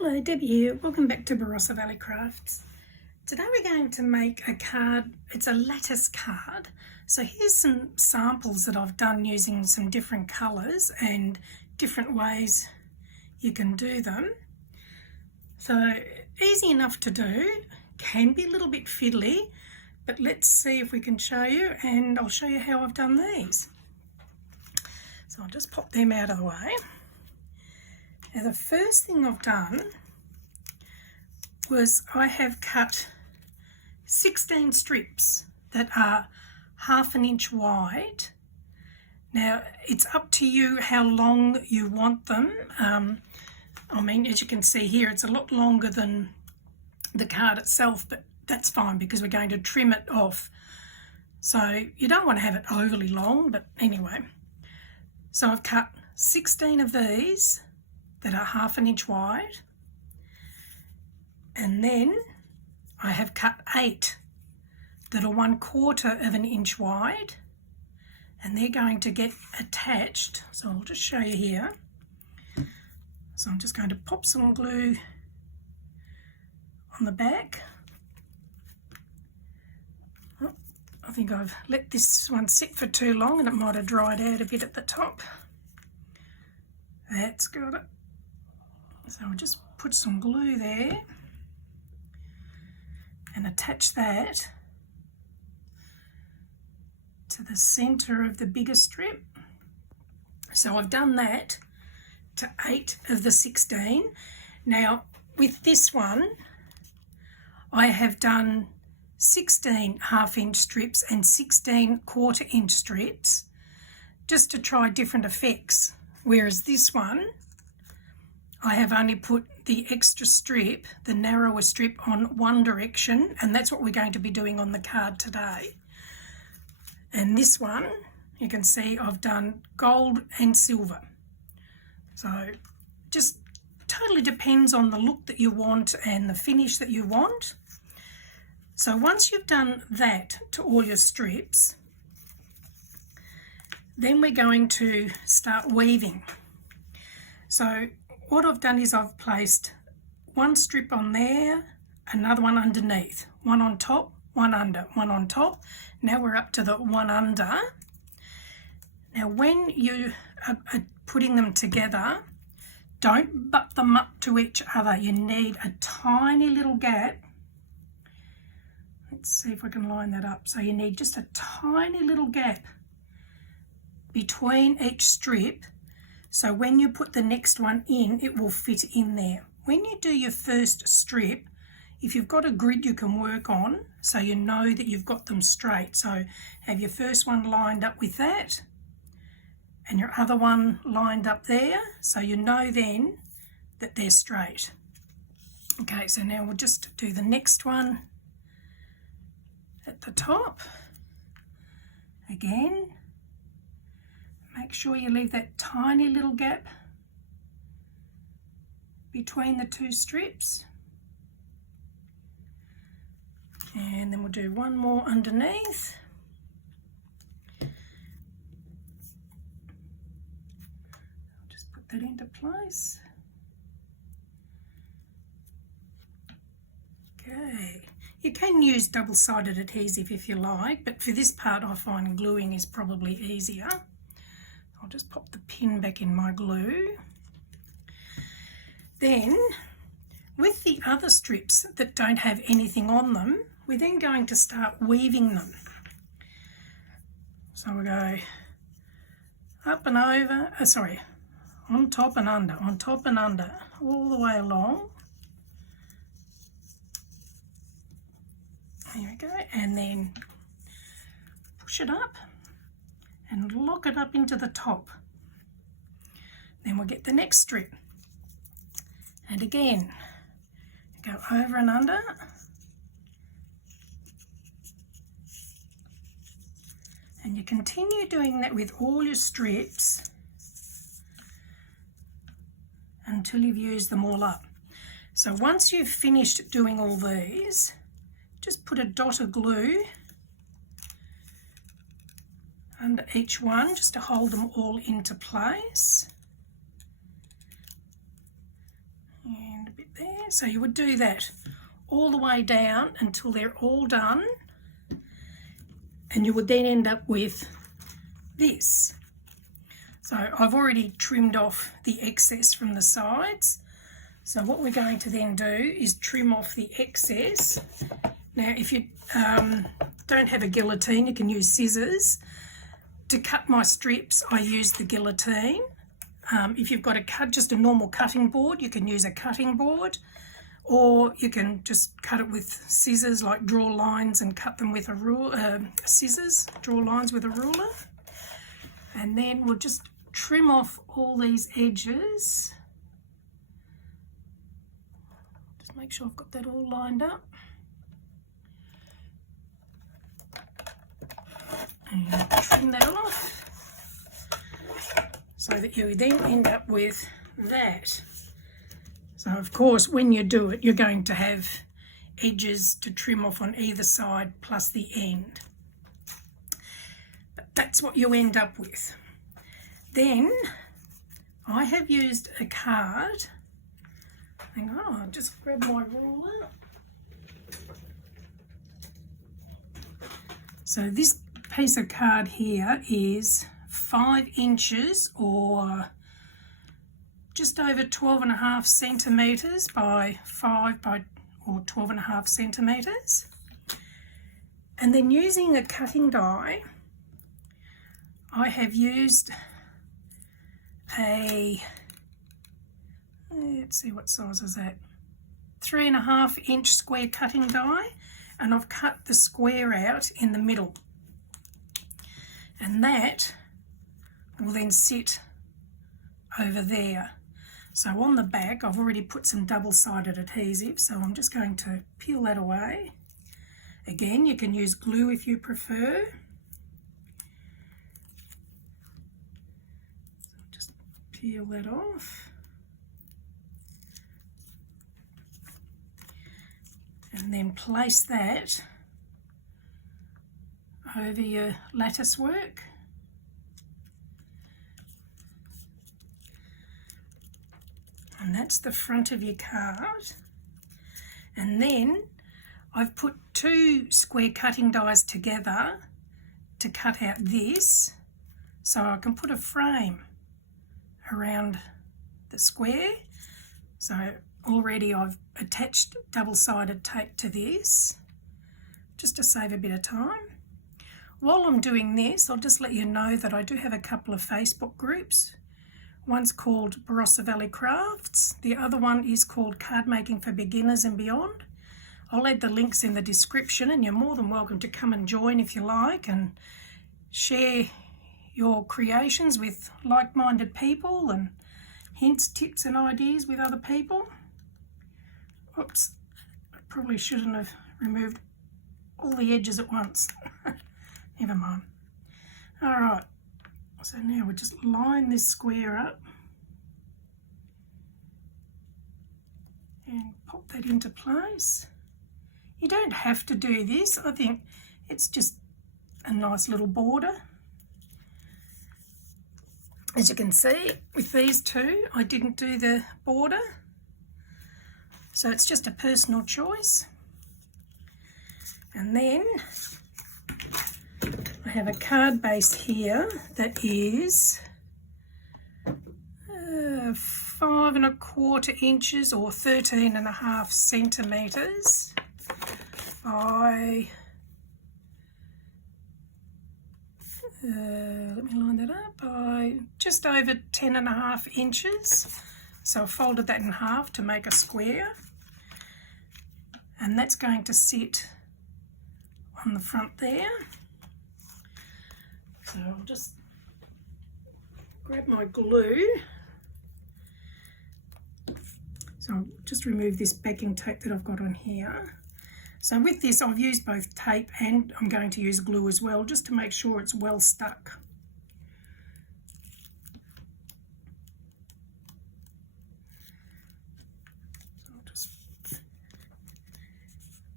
Hello, Debbie here. Welcome back to Barossa Valley Crafts. Today we're going to make a card. It's a lattice card. So here's some samples that I've done using some different colours and different ways you can do them. So easy enough to do, can be a little bit fiddly, but let's see if we can show you, and I'll show you how I've done these. So I'll just pop them out of the way. Now the first thing I've done was I have cut 16 strips that are 1/2 inch wide. Now it's up to you how long you want them. I mean, as you can see here, it's a lot longer than the card itself, but that's fine because we're going to trim it off. So you don't want to have it overly long, but anyway. So I've cut 16 of these that are 1/2 inch wide, and then I have cut 8 that are 1/4 inch wide, and they're going to get attached. So I'll just show you here. So I'm just going to pop some glue on the back. Oh, I think I've let this one sit for too long and it might have dried out a bit at the top. That's got it. So I'll just put some glue there and attach that to the centre of the bigger strip. So I've done that to 8 of the 16. Now with this one I have done 16 1/2 inch strips and 16 1/4 inch strips just to try different effects, whereas this one I have only put the extra strip, the narrower strip, on one direction, and that's what we're going to be doing on the card today. And this one, you can see I've done gold and silver. So just totally depends on the look that you want and the finish that you want. So once you've done that to all your strips, then we're going to start weaving. So what I've done is I've placed one strip on there, another one underneath, one on top, one under, one on top. Now we're up to the one under. Now when you are putting them together, don't butt them up to each other. You need a tiny little gap. Let's see if I can line that up. So you need just a tiny little gap between each strip. So when you put the next one in, it will fit in there. When you do your first strip, if you've got a grid you can work on, so you know that you've got them straight. So have your first one lined up with that, and your other one lined up there, so you know then that they're straight. Okay, so now we'll just do the next one at the top. Again, make sure you leave that tiny little gap between the two strips. And then we'll do one more underneath. I'll just put that into place. Okay. You can use double-sided adhesive if you like, but for this part I find gluing is probably easier. I'll just pop the pin back in my glue. Then, with the other strips that don't have anything on them, we're then going to start weaving them. So we'll go up and over, on top and under, on top and under, all the way along. There we go, and then push it up and lock it up into the top. Then we'll get the next strip, and again go over and under, and you continue doing that with all your strips until you've used them all up. So once you've finished doing all these, just put a dot of glue under each one just to hold them all into place. bit there. So you would do that all the way down until they're all done, and you would then end up with this. So I've already trimmed off the excess from the sides. So what we're going to then do is trim off the excess. Now if you don't have a guillotine, you can use scissors. To cut my strips, I use the guillotine. If you've got just a normal cutting board, you can use a cutting board, or you can just cut it with scissors, like draw lines and cut them with a ruler. Scissors, draw lines with a ruler. And then we'll just trim off all these edges. Just make sure I've got that all lined up. And trim that off, so that you then end up with that. So of course when you do it, you're going to have edges to trim off on either side plus the end. But that's what you end up with. Then I have used a card. Hang on, I'll just grab my ruler. So this piece of card here is 5 inches, or just over 12.5 centimetres by 5 by or 12.5 centimetres. And then using a cutting die, I have used a, let's see what size is that, 3.5 inch square cutting die, and I've cut the square out in the middle. And that will then sit over there. So on the back I've already put some double-sided adhesive, so I'm just going to peel that away. Again, you can use glue if you prefer. So just peel that off. And then place that over your lattice work. And that's the front of your card. And then I've put 2 square cutting dies together to cut out this, so I can put a frame around the square. So already I've attached double-sided tape to this, just to save a bit of time. While I'm doing this, I'll just let you know that I do have a couple of Facebook groups. One's called Barossa Valley Crafts. The other one is called Cardmaking for Beginners and Beyond. I'll add the links in the description, and you're more than welcome to come and join if you like and share your creations with like-minded people and hints, tips and ideas with other people. Oops, I probably shouldn't have removed all the edges at once. Never mind. Alright, so now we just line this square up and pop that into place. You don't have to do this. I think it's just a nice little border. As you can see, with these two, I didn't do the border. So it's just a personal choice. And then I have a card base here that is 5 1/4 inches or 13.5 centimetres by, let me line that up, by just over 10.5 inches. So I folded that in half to make a square, and that's going to sit on the front there. So I'll just grab my glue. So I'll just remove this backing tape that I've got on here. So with this, I've used both tape and I'm going to use glue as well, just to make sure it's well stuck. So I'll just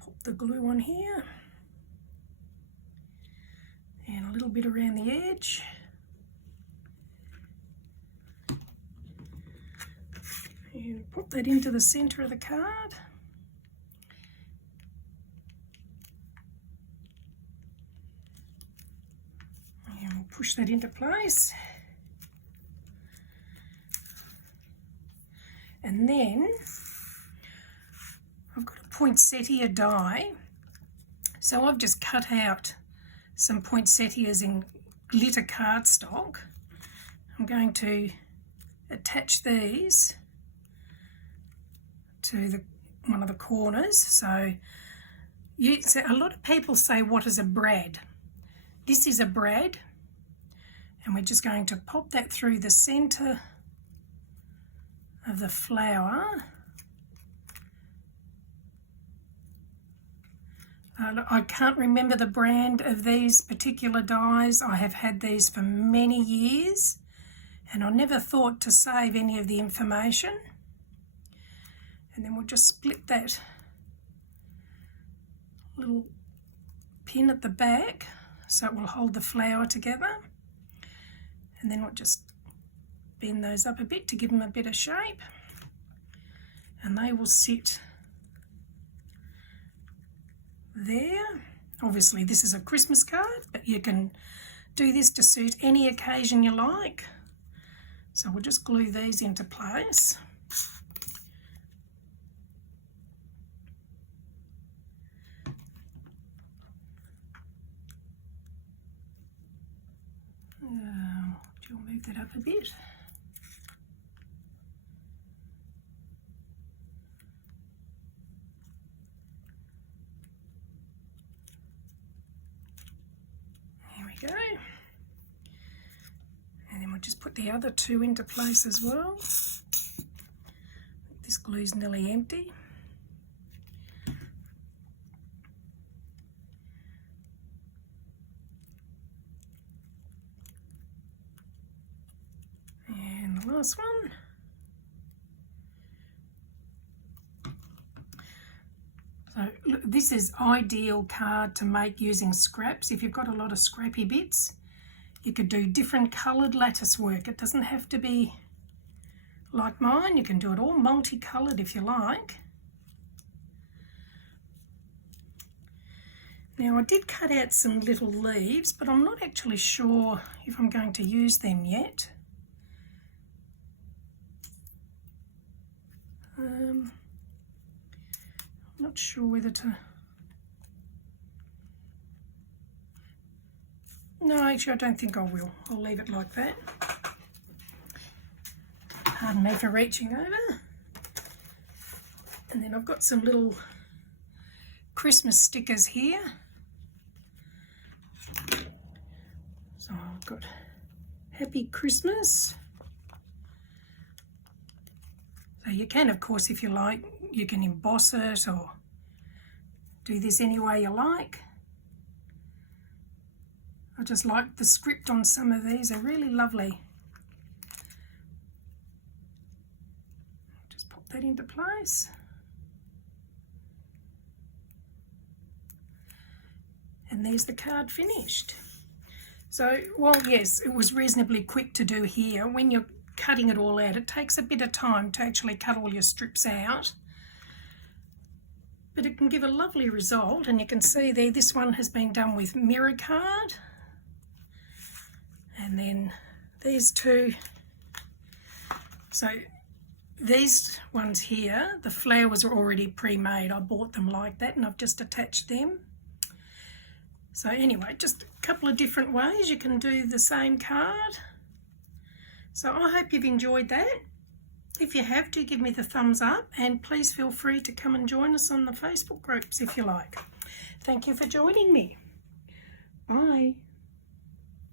pop the glue on here. And a little bit around the edge. And put that into the centre of the card. And we'll push that into place. And then I've got a poinsettia die. So I've just cut out some poinsettias in glitter cardstock. I'm going to attach these to one of the corners. So a lot of people say, what is a brad? This is a brad, and we're just going to pop that through the centre of the flower. I can't remember the brand of these particular dies. I have had these for many years, and I never thought to save any of the information. And then we'll just split that little pin at the back so it will hold the flower together. And then we'll just bend those up a bit to give them a bit of shape. And they will sit there. Obviously this is a Christmas card, but you can do this to suit any occasion you like. So we'll just glue these into place. I'll move that up a bit. There we go. And then we'll just put the other two into place as well. This glue's nearly empty. And the last one. So look, this is ideal card to make using scraps. If you've got a lot of scrappy bits, you could do different coloured lattice work. It doesn't have to be like mine. You can do it all multicoloured if you like. Now I did cut out some little leaves, but I'm not actually sure if I'm going to use them yet. I'm not sure whether to... No, actually I don't think I will. I'll leave it like that. Pardon me for reaching over. And then I've got some little Christmas stickers here. So I've got Happy Christmas. So you can, of course, if you like, you can emboss it or do this any way you like. I just like the script on some of these, they're really lovely. Just pop that into place. And there's the card finished. So, well, yes, it was reasonably quick to do here. When you're cutting it all out, it takes a bit of time to actually cut all your strips out. But it can give a lovely result, and you can see there this one has been done with mirror card. And then these two, so these ones here, the flowers are already pre-made. I bought them like that and I've just attached them. So anyway, just a couple of different ways you can do the same card. So I hope you've enjoyed that. If you have, do give me the thumbs up, and please feel free to come and join us on the Facebook groups if you like. Thank you for joining me. Bye.